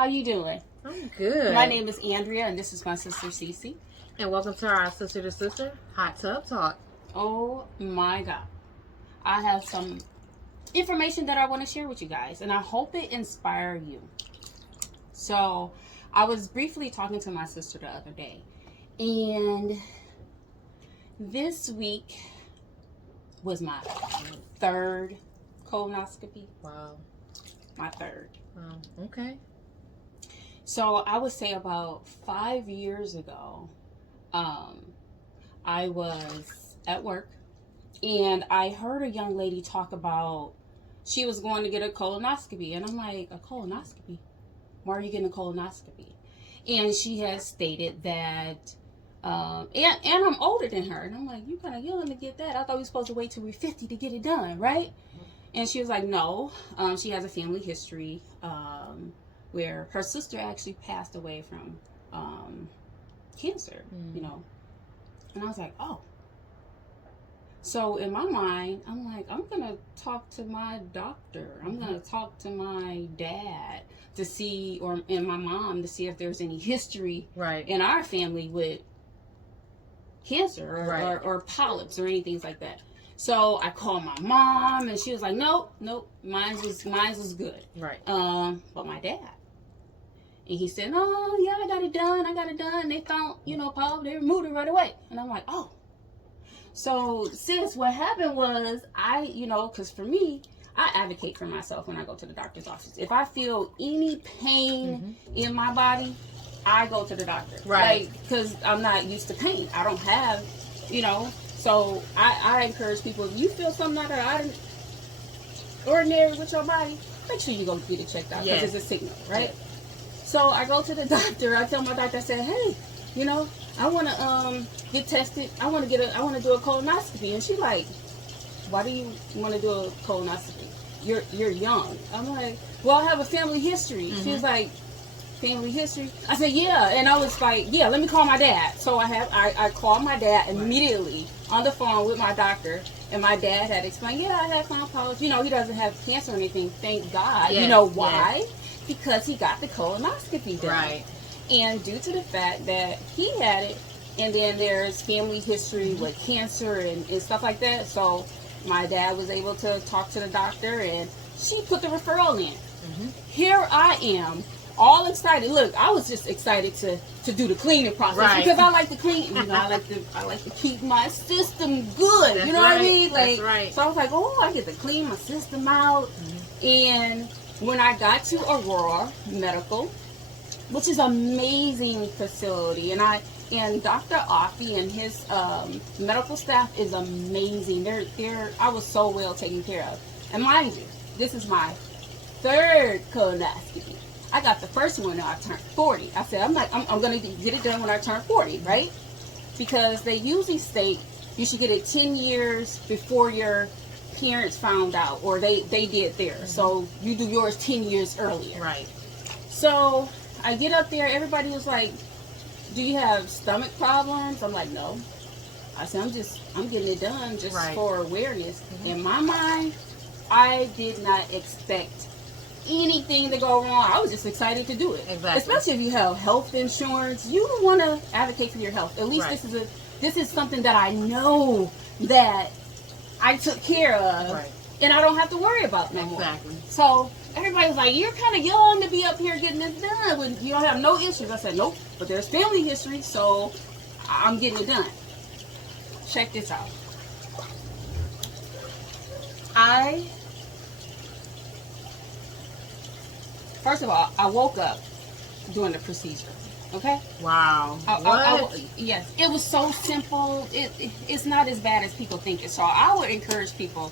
How you doing? I'm good. My name is Andrea, and this is my sister Cece. And welcome to our Sister to Sister Hot Tub Talk. Oh my God. I have some information that I want to share with you guys, and I hope it inspires you. So, I was briefly talking to my sister the other day, and this week was my third colonoscopy. Wow. My third. Wow. Okay. So I would say about 5 years ago, I was at work and I heard a young lady talk about she was going to get a colonoscopy. And I'm like, a colonoscopy? Why are you getting a colonoscopy? And she has stated that, and I'm older than her. And I'm like, you kind of young to get that. I thought we were supposed to wait till we're 50 to get it done, right? And she was like, no. She has a family history where her sister actually passed away from cancer, you know. And I was like, oh. So in my mind, I'm like, I'm going to talk to my doctor. I'm going to talk to my dad to see, and my mom to see if there's any history in our family with cancer or polyps or anything like that. So I called my mom, and she was like, nope, mine's was good. Right. But my dad. And he said, oh, yeah, I got it done. They found, polyp, they removed it right away. And I'm like, oh. So, sis, what happened was, because for me, I advocate for myself when I go to the doctor's office. If I feel any pain in my body, I go to the doctor. Right. Because I'm not used to pain. I don't have, So, I encourage people, if you feel something out of ordinary with your body, make sure you go get it checked out. Because it's a signal, right? Yeah. So I go to the doctor. I tell my doctor, I said, hey, I want to get tested. I want to do a colonoscopy. And she's like, why do you want to do a colonoscopy? You're young. I'm like, well, I have a family history. She was like, family history? I said, yeah. And I was like, yeah, let me call my dad. So I called my dad immediately on the phone with my doctor. And my dad had explained, I had found polyps. He doesn't have cancer or anything. Thank God. Yes, you know why? Yes. Because he got the colonoscopy done. Right. And due to the fact that he had it, and then there's family history with cancer and stuff like that. So my dad was able to talk to the doctor, and she put the referral in. Here I am, all excited. Look, I was just excited to do the cleaning process because I like to clean. I like to keep my system good. That's what I mean? Like, so I was like, oh, I get to clean my system out. And when I got to Aurora Medical, which is an amazing facility, and Dr. Offie and his medical staff is amazing. I was so well taken care of. And mind you, this is my third colonoscopy. I got the first one when I turned 40. I said, I'm going to get it done when I turn 40, right? Because they usually state you should get it 10 years before your parents found out, or they did theirs. So you do yours 10 years earlier. Right. So I get up there, everybody was like, do you have stomach problems? I'm like, no. I said, I'm getting it done just for awareness. In my mind, I did not expect anything to go wrong. I was just excited to do it. Exactly. Especially if you have health insurance, you want to advocate for your health. At least this is something that I know that I took care of, and I don't have to worry about no more. Exactly. So everybody was like, you're kind of young to be up here getting this done when you don't have no issues. I said, nope, but there's family history, so I'm getting it done. Check this out. First of all, I woke up during the procedure. Okay. Wow. Yes, it was so simple. It's not as bad as people think it. So I would encourage people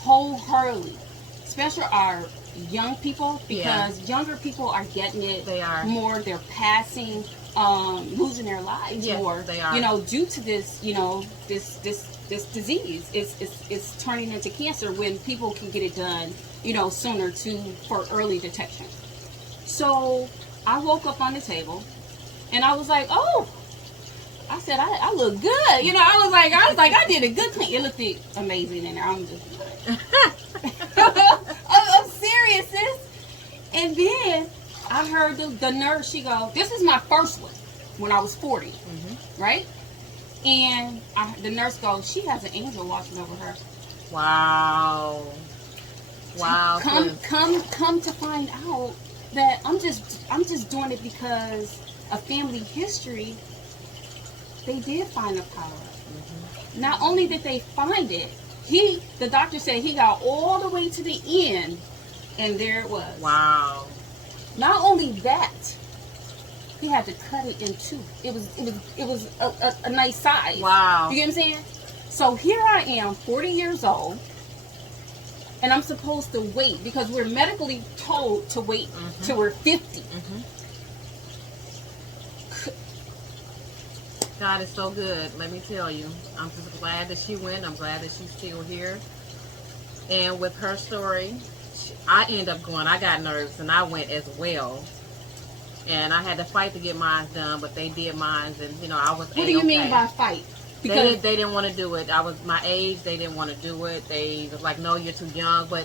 wholeheartedly, especially our young people, because younger people are getting it more. They're passing, losing their lives more. They are. Due to this, this disease. It's turning into cancer when people can get it done, sooner for early detection. So I woke up on the table. And I was like, oh, I said, I look good. I was like, I did a good clean. It looked amazing in there. I'm just like, I'm serious, sis. And then I heard the nurse, she go, this is my first one when I was 40, right? And the nurse goes, she has an angel watching over her. Wow. Wow. Come to find out that I'm just doing it because of family history. They did find the power. Not only did they find it, the doctor said he got all the way to the end, and there it was. Wow. Not only that, he had to cut it in two. It was a nice size. Wow. You get what I'm saying? So here I am, 40 years old, and I'm supposed to wait because we're medically told to wait till we're 50. God is so good. Let me tell you. I'm just glad that she went. I'm glad that she's still here. And with her story, I ended up going. I got nerves, and I went as well. And I had to fight to get mine done, but they did mine, and I was. What do you mean by fight? Because they didn't want to do it. I was my age. They didn't want to do it. They was like, "No, you're too young." But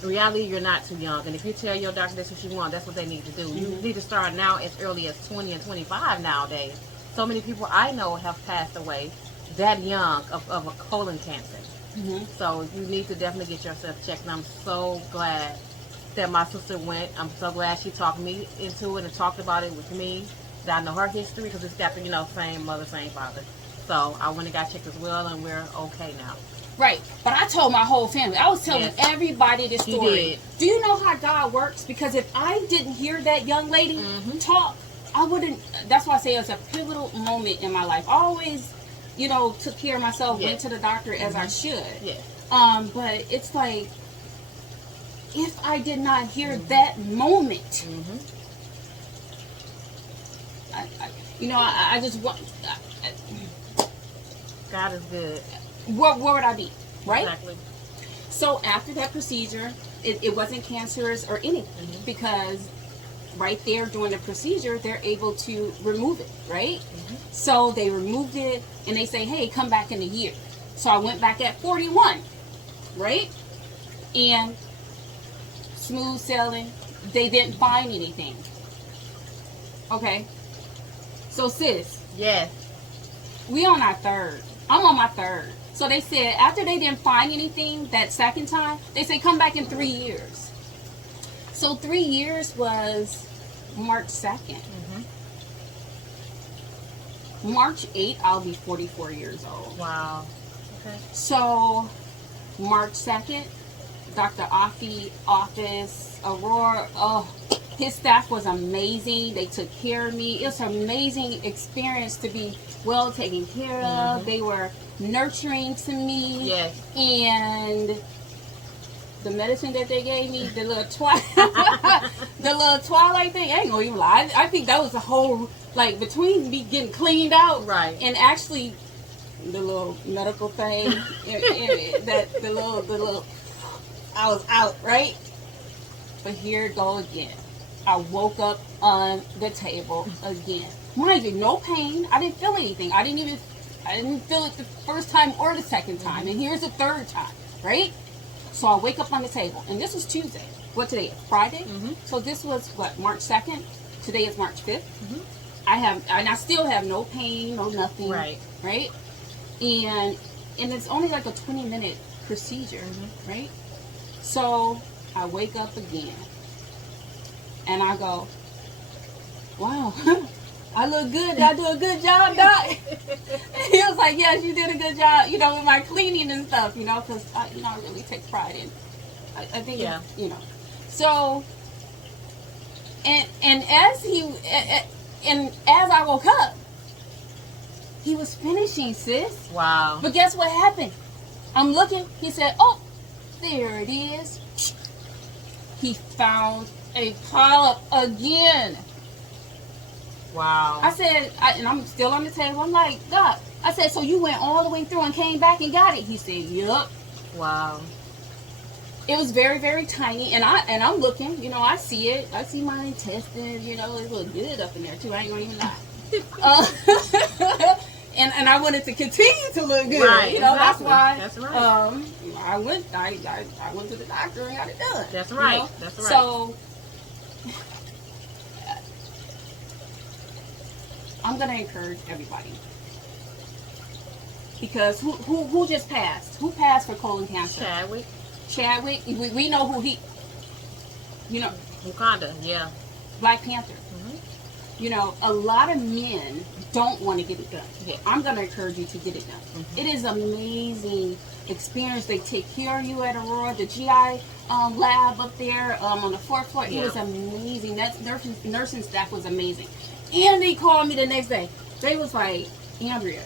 in reality, you're not too young. And if you tell your doctor that's what you want, that's what they need to do. You need to start now as early as 20 and 25 nowadays. So many people I know have passed away that young of a colon cancer. So you need to definitely get yourself checked. And I'm so glad that my sister went. I'm so glad she talked me into it and talked about it with me. That I know her history because it's got the same mother, same father. So I went and got checked as well, and we're okay now. Right, but I told my whole family. I was telling everybody this story. You did. Do you know how God works? Because if I didn't hear that young lady talk, I wouldn't. That's why I say it's a pivotal moment in my life. I always, took care of myself, went to the doctor as I should. But it's like, if I did not hear that moment, I just want. God is good. Where would I be? Right? Exactly. So after that procedure, it wasn't cancerous or anything because right there during the procedure, they're able to remove it, right? So they removed it and they say, hey, come back in a year. So I went back at 41, right? And smooth sailing. They didn't find anything. Okay. So sis. Yes. We on our third. I'm on my third. So they said after they didn't find anything that second time, they said come back in 3 years. So 3 years was March 2nd. March 8th, I'll be 44 years old. Wow. Okay. So March 2nd, Dr. Afi office, Aurora, his staff was amazing. They took care of me. It was an amazing experience to be well taken care of. They were nurturing to me. Yes. And the medicine that they gave me, the little twilight thing, I ain't gonna even lie. I think that was the whole, like, between me getting cleaned out, right, and actually the little medical thing, the little, I was out, right? But here it go again. I woke up on the table again. Mind you, no pain. I didn't feel anything. I didn't feel it the first time or the second time. And here's the third time, right? So I wake up on the table. And this was Tuesday. What today is? Friday? So this was, March 2nd? Today is March 5th. I still have no pain, no nothing. Right. Right? And it's only like a 20-minute procedure, right? So I wake up again. And I go, wow, I look good. Did I do a good job, Doc? He was like, yes, you did a good job, with my cleaning and stuff, because, I really take pride in I think, So, and as I woke up, he was finishing, sis. Wow. But guess what happened? I'm looking. He said, oh, there it is. He found a polyp again. Wow. I said, and I'm still on the table. I'm like, Doc. I said, so you went all the way through and came back and got it? He said, yup. Wow. It was very, very tiny, and I'm looking. I see it. I see my intestines. It look good up in there too. I ain't gonna even lie. And I wanted to continue to look good. Right. That's why. That's right. I went to the doctor and got it done. That's right. That's right. So I'm gonna encourage everybody. Because who just passed? Who passed for colon cancer? Chadwick. We know who he. You know. Wakanda. Yeah. Black Panther. You know, a lot of men don't want to get it done. Yeah. I'm going to encourage you to get it done. It is amazing experience. They take care of you at Aurora, the GI lab up there on the 4th floor. It was amazing. That nursing staff was amazing. And they called me the next day. They was like, Andrea,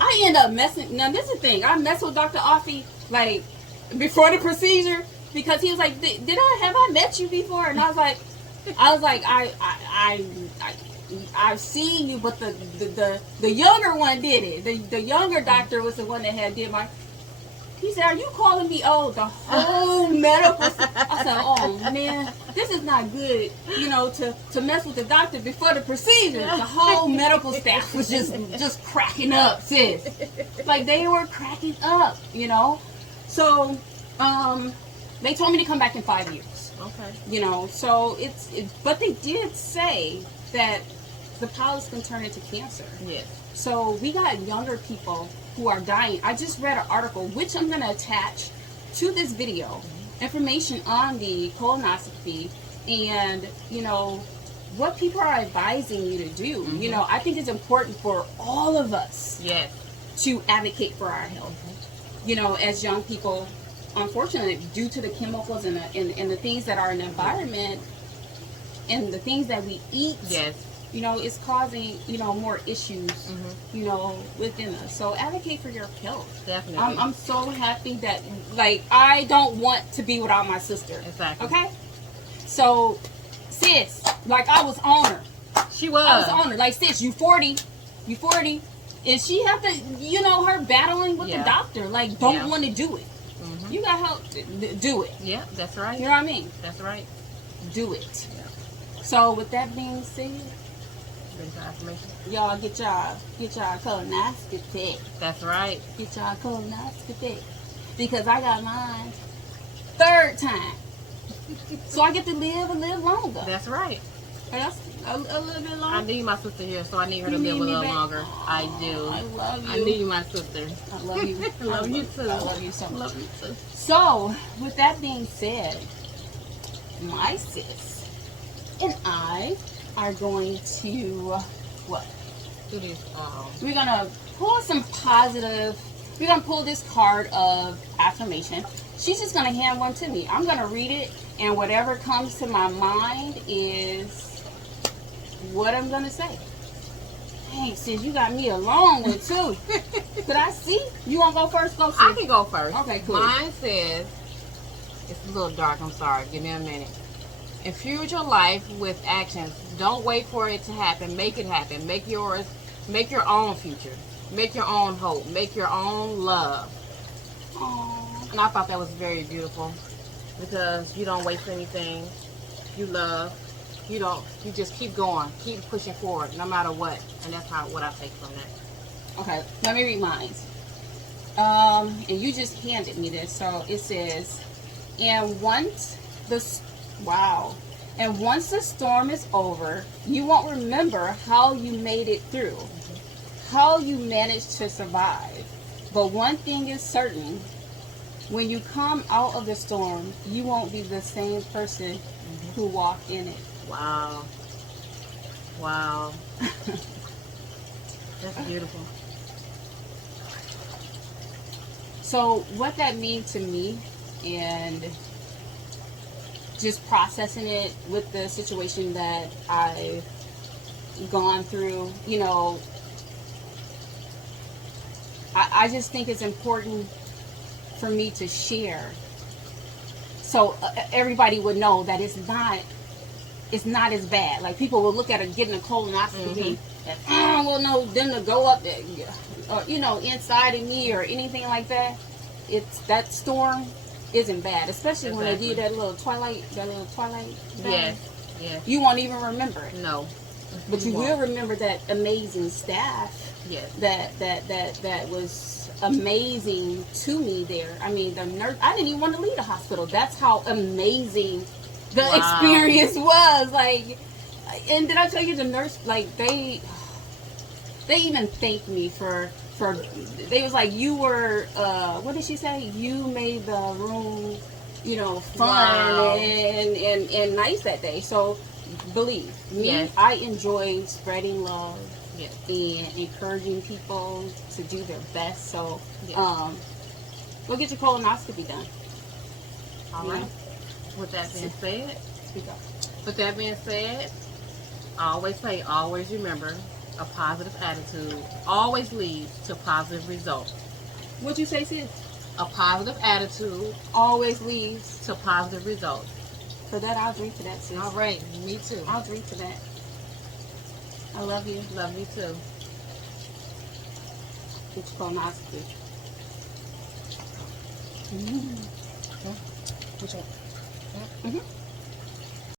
I end up messing. Now, this is the thing. I messed with Dr. Offie, like, before the procedure, because he was like, have I met you before? And I was like, I've seen you, but the younger one did it. The younger doctor was the one that had did my. He said, "Are you calling me old?" The whole medical. I said, "Oh man, this is not good. You know, to mess with the doctor before the procedure." The whole medical staff was just cracking up, sis. Like they were cracking up, you know. So, they told me to come back in 5 years. Okay. You know, so but they did say that the polyps can turn into cancer. Yes. So we got younger people who are dying. I just read an article, which I'm going to attach to this video, information on the colonoscopy and, you know, what people are advising you to do. You know, I think it's important for all of us to advocate for our health. You know, as young people, unfortunately, due to the chemicals and the things that are in the environment and the things that we eat, you know, it's causing, you know, more issues, you know, within us. So advocate for your health. Definitely. I'm so happy that, like, I don't want to be without my sister. Exactly. Okay? So, sis, like, I was on her. She was. I was on her. Like, sis, you 40. And she have to, you know, her battling with the doctor. Like, don't want to do it. You got help. Do it. Yeah, that's right. You know what I mean? That's right. Do it. Yeah. So with that being said, y'all get y'all colonoscopy. That's right. Get y'all colonoscopy. Because I got mine 3rd time. So I get to live a little longer. That's right. That's a little bit longer. I need my sister here, so I need her to live a little longer. I do. I love you. I need my sister. I love you. I love you too. I love you so much. Love you too. So, with that being said, my sis and I are going to, what? Do this. We're going to pull some positive, we're going to pull this card of affirmation. She's just going to hand one to me. I'm going to read it, and whatever comes to my mind is what I'm going to say. Dang, sis, you got me a long one, too. Could I see? You want to go first? Go, sis. I can go first. Okay, cool. Mine says, it's a little dark, I'm sorry. Give me a minute. Infuse your life with actions. Don't wait for it to happen. Make it happen. Make your own future. Make your own hope. Make your own love. Aww. And I thought that was very beautiful because you don't wait for anything. You love. You just keep going. Keep pushing forward no matter what. And that's what I take from that. Okay, let me read mine. And you just handed me this. So it says, and once the storm is over, you won't remember how you made it through, how you managed to survive. But one thing is certain, when you come out of the storm, you won't be the same person who walked in it. Wow. Wow. That's beautiful. So what that means to me, and just processing it with the situation that I've gone through, you know, I just think it's important for me to share so everybody would know that it's not as bad. Like, people will look at it getting a colonoscopy and, well, no, them to go up there, or, you know, inside of me or anything like that. It's that storm isn't bad, especially when they did that little twilight thing. Yes. You won't even remember it. No. But you will remember that amazing staff. Yes. That was amazing to me there. I mean, the nurse, I didn't even want to leave the hospital. That's how amazing the experience was. Like, And did I tell you the nurse, like, they even thanked me for they was like, you were, what did she say? You made the room, you know, fun Wow. and nice that day. So believe me, Yes. I enjoy spreading love Yes. and encouraging people to do their best. So Yes. go get your colonoscopy done. All Yeah. right. With that being said, Speak up. with that being said, I always say, always remember, a positive attitude always leads to positive results. What'd you say, sis? A positive attitude Always leads. to positive results. For that, I'll drink to that, sis. All right, me too. I'll drink to that. I love you. Love you too. Get your colonoscopy. Which one? Mm-hmm.